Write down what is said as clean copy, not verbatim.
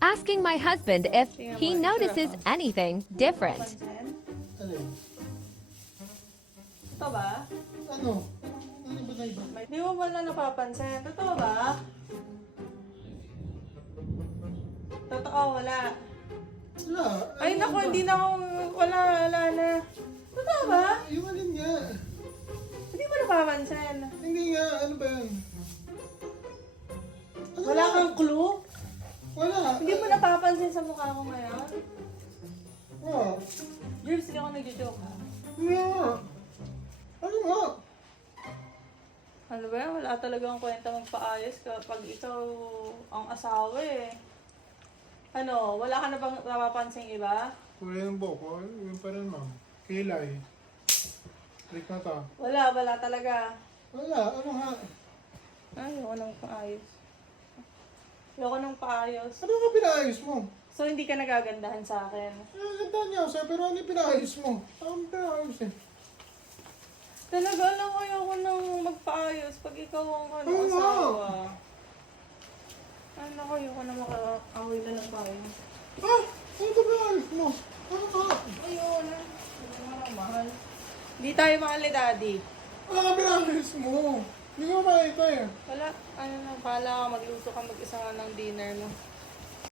asking my husband if he notices anything different. Pansin? Ano yun? Totoo ba? Ano? Ano ba na iba? Di mo ba na napapansin? Totoo ba? Totoo, wala. Wala. Ay, Ano naku, ba? hindi na ako, wala na. Totoo ba? Yung alin nga? Hindi mo napapansin. Hindi nga. Ano ba yan? Ano Wala nga? kang clue? Wala. Hindi mo napapansin sa mukha ko ngayon? Oo. Jules, hindi ako nag-joke ha? Hindi nga. Ano nga? Ano ba yan? Wala talagang kwenta magpaayos kapag ikaw ang asawa eh. Ano, wala ka na bang napapansing iba? Kulay ng buhok ko. Yun pa rin, ma'am. Kilay. Balik na ta. Wala talaga. Wala. Ano nga? Ayoko nang paayos. Ayoko nang paayos. Ano nga pinaayos mo? So, hindi ka nagagandahan sa akin. Ganda niya ako sa'yo, pero ano yung pinaayos mo? Ano pinaayos eh? Talaga lang ayoko nang magpaayos pag ikaw ang Oo nga. asawa. Ano ko, ayoko na maka-away na lang tayo. Ah! Ano ba pinaayos mo? Ano nga? Ayun. Hindi mo na mahal. Hindi tayo mahal ni Daddy. Ano nga pinaayos mo? Hindi ko makita eh. Wala. Ano na, bahala ka. Magluto ka mag-isa nga ng dinner mo.